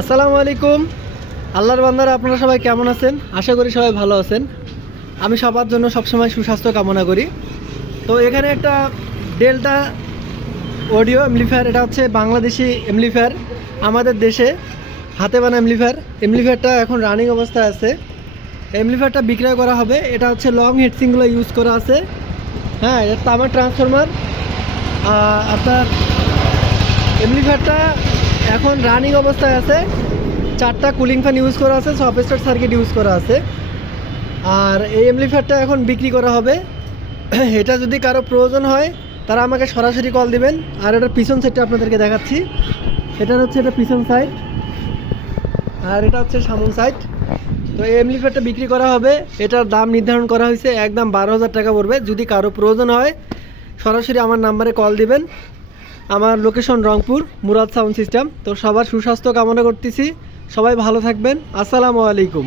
আসসালামু আলাইকুম। আল্লাহর বান্দারা, আপনারা সবাই কেমন আছেন? আশা করি সবাই ভালো আছেন। আমি সবার জন্য সবসময় সুস্বাস্থ্য কামনা করি। তো এখানে একটা ডেল্টা অডিও এমপ্লিফায়ার, এটা হচ্ছে বাংলাদেশি এমপ্লিফায়ার, আমাদের দেশে হাতে বানা এমপ্লিফায়ার। এমপ্লিফায়ারটা এখন রানিং অবস্থায় আছে। এমপ্লিফায়ারটা বিক্রয় করা হবে। এটা হচ্ছে লং হেডসিংগুলো ইউজ করা আছে। হ্যাঁ, এটা তামার ট্রান্সফরমার। আপনার এমপ্লিফায়ারটা এখন রানিং অবস্থায় আছে। 4টা কুলিং ফ্যান ইউজ করা আছে, সব স্টার্ট সার্কিট ইউজ করা আছে। আর এই এমপ্লিফায়ারটা এখন বিক্রি করা হবে। এটা যদি কারো প্রয়োজন হয় তারা আমাকে সরাসরি কল দিবেন। আর এটার পিছন সাইডটা আপনাদেরকে দেখাচ্ছি। এটা হচ্ছে এটা পিছন সাইড, আর এটা হচ্ছে সামন সাইড। তো এই এমপ্লিফায়ারটা বিক্রি করা হবে। এটার দাম নির্ধারণ করা হয়েছে একদম 12,000 টাকা পড়বে। যদি কারো প্রয়োজন হয় সরাসরি আমার নাম্বারে কল দিবেন। আমার location Rangpur, Murad sound system. তো সবার সুস্বাস্থ্য কামনা করতেছি। সবাই ভালো থাকবেন। আসসালামু আলাইকুম।